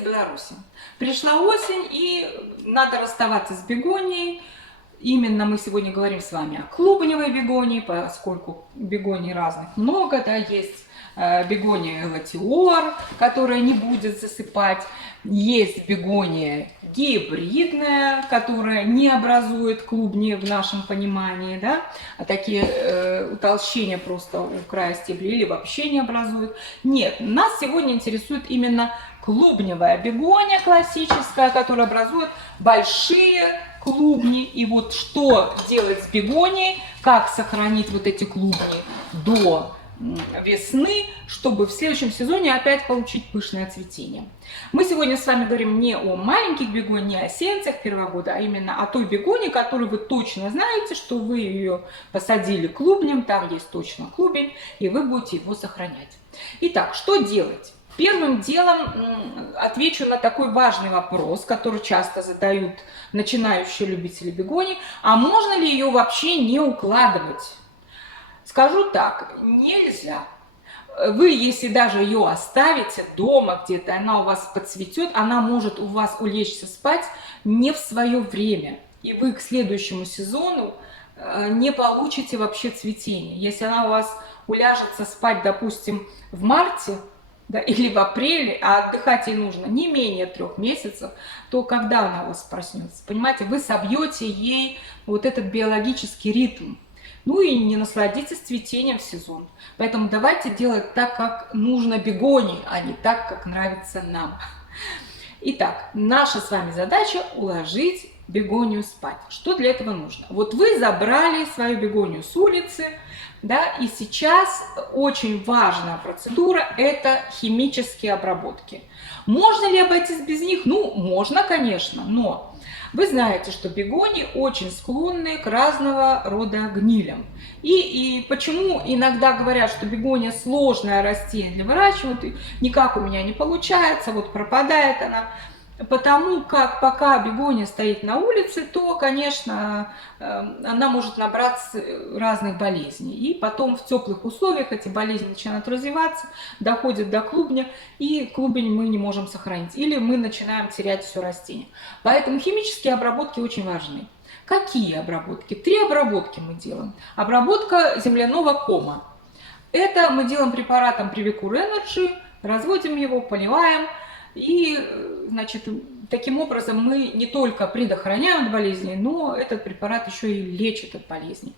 из Беларуси. Пришла осень, и надо расставаться с бегонией. Именно мы сегодня говорим с вами о клубневой бегонии, поскольку бегоний разных много, да, есть бегония элатиор, которая не будет засыпать, есть бегония гибридная, которая не образует клубни в нашем понимании, да, а такие утолщения просто у края стебля или вообще не образует. Нет, нас сегодня интересует именно клубневая бегония классическая, которая образует большие клубни. И вот что делать с бегонией, как сохранить вот эти клубни до весны, чтобы в следующем сезоне опять получить пышное цветение. Мы сегодня с вами говорим не о маленьких бегониях, не о сеянцах первого года, а именно о той бегонии, которую вы точно знаете, что вы ее посадили клубнем, там есть точно клубень, и вы будете его сохранять. Итак, что делать? Первым делом отвечу на такой важный вопрос, который часто задают начинающие любители бегоний. А можно ли ее вообще не укладывать? Скажу так, нельзя. Вы, если даже ее оставите дома где-то, она у вас подцветет, она может у вас улечься спать не в свое время. И вы к следующему сезону не получите вообще цветение. Если она у вас уляжется спать, допустим, в марте, да, или в апреле, а отдыхать ей нужно не менее 3 месяцев, то когда она у вас проснется? Понимаете, вы собьете ей вот этот биологический ритм. Ну и не насладитесь цветением в сезон. Поэтому давайте делать так, как нужно бегонии, а не так, как нравится нам. Итак, наша с вами задача уложить бегонию спать. Что для этого нужно? Вот вы забрали свою бегонию с улицы, да, и сейчас очень важная процедура – это химические обработки. Можно ли обойтись без них? Ну, можно, конечно, но вы знаете, что бегонии очень склонны к разного рода гнилям. И почему иногда говорят, что бегония сложное растение для выращивания, никак у меня не получается, вот пропадает она. Потому как пока бегония стоит на улице, то, конечно, она может набраться разных болезней. И потом в теплых условиях эти болезни начинают развиваться, доходят до клубня, и клубень мы не можем сохранить. Или мы начинаем терять все растение. Поэтому химические обработки очень важны. Какие обработки? 3 обработки мы делаем. Обработка земляного кома. Это мы делаем препаратом Привикур Energy, разводим его, поливаем. И, значит, таким образом мы не только предохраняем от болезней, но этот препарат еще и лечит от болезней.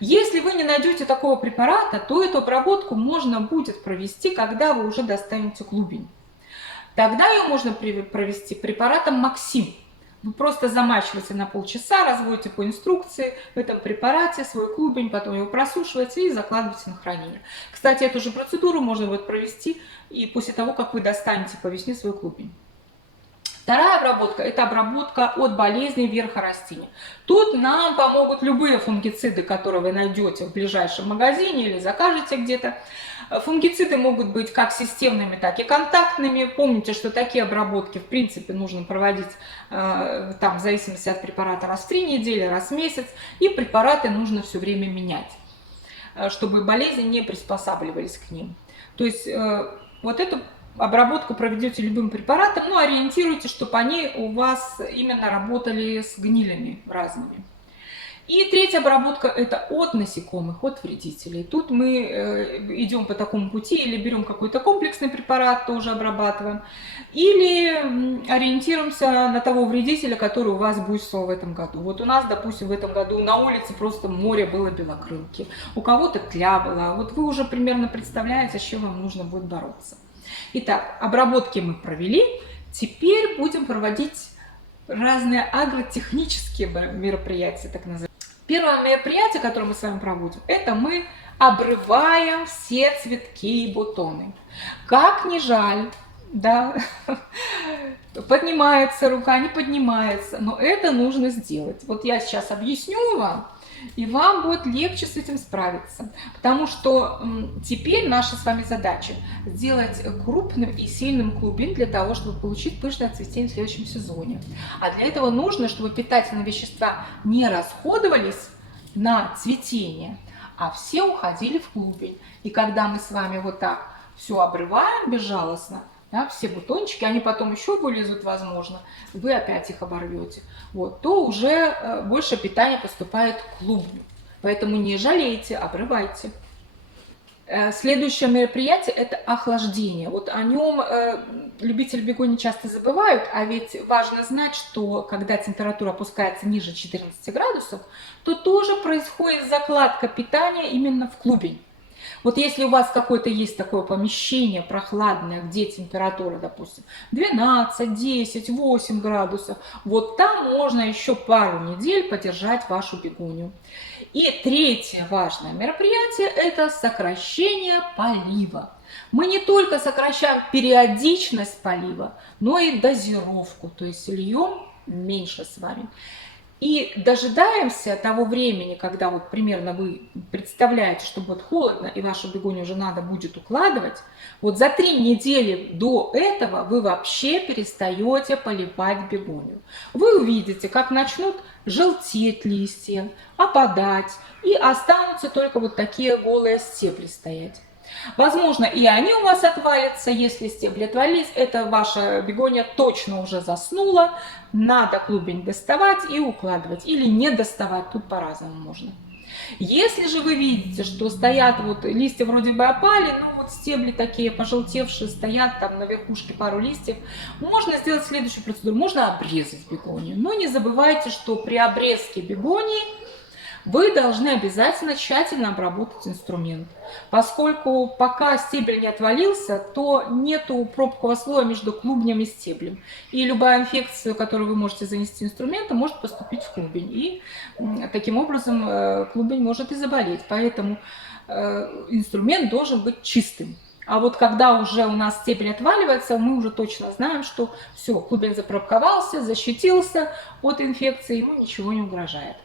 Если вы не найдете такого препарата, то эту обработку можно будет провести, когда вы уже достанете клубень. Тогда ее можно провести препаратом Максим. Вы просто замачиваете на полчаса, разводите по инструкции в этом препарате свой клубень, потом его просушиваете и закладываете на хранение. Кстати, эту же процедуру можно будет провести и после того, как вы достанете по весне свой клубень. Вторая обработка – это обработка от болезней верха растения. Тут нам помогут любые фунгициды, которые вы найдете в ближайшем магазине или закажете где-то. Фунгициды могут быть как системными, так и контактными. Помните, что такие обработки, в принципе, нужно проводить там, в зависимости от препарата раз в 3 недели, раз в месяц. И препараты нужно все время менять, чтобы болезни не приспосабливались к ним. То есть вот эту обработку проведете любым препаратом, но ориентируйте, чтобы они у вас именно работали с гнилями разными. И третья обработка – это от насекомых, от вредителей. Тут мы идем по такому пути, или берем какой-то комплексный препарат, тоже обрабатываем, или ориентируемся на того вредителя, который у вас буйствовал в этом году. Вот у нас, допустим, в этом году на улице просто море было белокрылки, у кого-то тля была. Вот вы уже примерно представляете, с чем вам нужно будет бороться. Итак, обработки мы провели, теперь будем проводить разные агротехнические мероприятия, так называемые. Первое мероприятие, которое мы с вами проводим, это мы обрываем все цветки и бутоны. Как ни жаль, да, поднимается рука, не поднимается, но это нужно сделать. Вот я сейчас объясню вам, и вам будет легче с этим справиться. Потому что теперь наша с вами задача сделать крупным и сильным клубень для того, чтобы получить пышное цветение в следующем сезоне. А для этого нужно, чтобы питательные вещества не расходовались на цветение, а все уходили в клубень. И когда мы с вами вот так все обрываем безжалостно, да, все бутончики, они потом еще вылезут, возможно, вы опять их оборвете, вот, то уже больше питания поступает к клубню. Поэтому не жалейте, обрывайте. Следующее мероприятие – это охлаждение. Вот о нем любители бегоний часто забывают, а ведь важно знать, что когда температура опускается ниже 14 градусов, то тоже происходит закладка питания именно в клубень. Вот если у вас какое-то есть такое помещение прохладное, где температура, допустим, 12, 10, 8 градусов, вот там можно еще пару недель подержать вашу бегонию. И третье важное мероприятие – это сокращение полива. Мы не только сокращаем периодичность полива, но и дозировку, то есть льем меньше с вами. И дожидаемся того времени, когда вот примерно вы представляете, что будет холодно и вашу бегонию уже надо будет укладывать. Вот за 3 недели до этого вы вообще перестаете поливать бегонию. Вы увидите, как начнут желтеть листья, опадать, и останутся только вот такие голые стебли стоять. Возможно, и они у вас отвалятся. Если стебли отвалились, это ваша бегония точно уже заснула. Надо клубень доставать и укладывать. Или не доставать, тут по-разному можно. Если же вы видите, что стоят вот листья вроде бы опали, но вот стебли такие пожелтевшие стоят, там на верхушке пару листьев, можно сделать следующую процедуру. Можно обрезать бегонию. Но не забывайте, что при обрезке бегонии вы должны обязательно тщательно обработать инструмент, поскольку пока стебель не отвалился, то нету пробкового слоя между клубнем и стеблем. И любая инфекция, которую вы можете занести инструментом, может поступить в клубень. И таким образом клубень может и заболеть. Поэтому инструмент должен быть чистым. А вот когда уже у нас стебель отваливается, мы уже точно знаем, что все, клубень запробковался, защитился от инфекции, ему ничего не угрожает.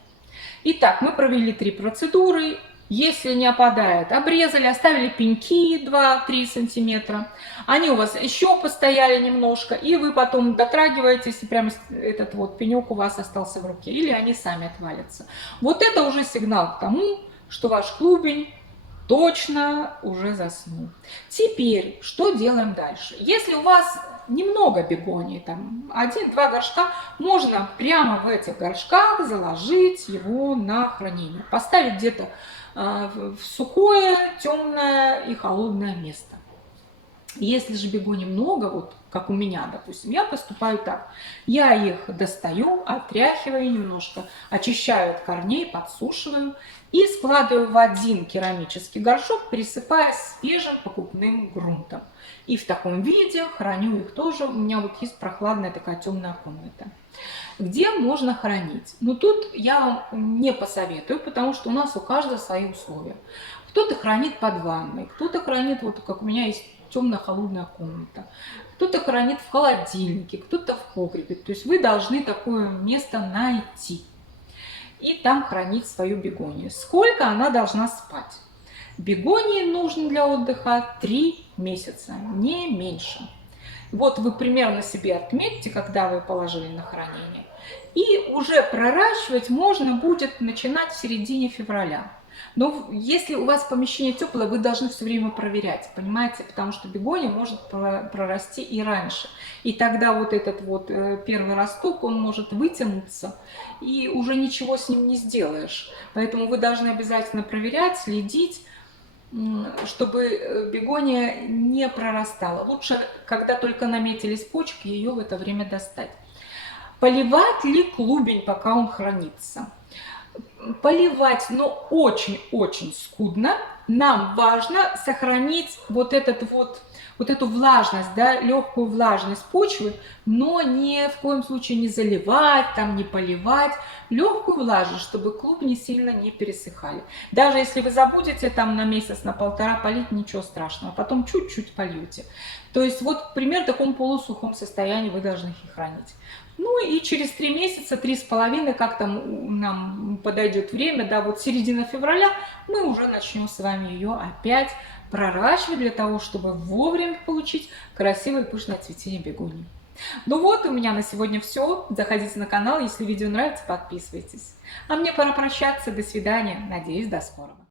Итак, мы провели 3 процедуры. Если не опадает, обрезали, оставили пеньки 2-3 сантиметра. Они у вас еще постояли немножко, и вы потом дотрагиваетесь, и прямо этот вот пенек у вас остался в руке, или они сами отвалятся. Вот это уже сигнал к тому, что ваш клубень точно уже заснул. Теперь, что делаем дальше? Если у вас немного бегонии, там 1-2 горшка, можно прямо в этих горшках заложить его на хранение. Поставить где-то в сухое, темное и холодное место. Если же бегоний много, вот как у меня, допустим, я поступаю так. Я их достаю, отряхиваю немножко, очищаю от корней, подсушиваю и складываю в один керамический горшок, пересыпая свежим покупным грунтом. И в таком виде храню их тоже. У меня вот есть прохладная такая темная комната. Где можно хранить? Ну тут я вам не посоветую, потому что у нас у каждого свои условия. Кто-то хранит под ванной, кто-то хранит, вот как у меня есть темно-холодная комната, кто-то хранит в холодильнике, кто-то в погребе. То есть вы должны такое место найти и там хранить свою бегонию. Сколько она должна спать? Бегонии нужно для отдыха 3 месяца, не меньше. Вот вы примерно себе отметьте, когда вы положили на хранение. И уже проращивать можно будет начинать в середине февраля. Но если у вас помещение теплое, вы должны все время проверять, понимаете? Потому что бегония может прорасти и раньше. И тогда вот этот вот первый росток, он может вытянуться, и уже ничего с ним не сделаешь. Поэтому вы должны обязательно проверять, следить, чтобы бегония не прорастала. Лучше, когда только наметились почки, ее в это время достать. Поливать ли клубень, пока он хранится? Поливать, но очень-очень скудно. Нам важно сохранить вот эту влажность, да, легкую влажность почвы, но ни в коем случае не заливать, там, не поливать. Легкую влажность, чтобы клубни сильно не пересыхали. Даже если вы забудете там на месяц, на полтора полить, ничего страшного. Потом чуть-чуть польете. То есть вот примерно в таком полусухом состоянии вы должны их хранить. Ну и через 3 месяца, 3,5, как там нам подойдет время, да, вот середина февраля, мы уже начнем с вами ее опять проращивать для того, чтобы вовремя получить красивое пышное цветение бегонии. Ну вот, у меня на сегодня все. Заходите на канал, если видео нравится, подписывайтесь. А мне пора прощаться. До свидания. Надеюсь, до скорого.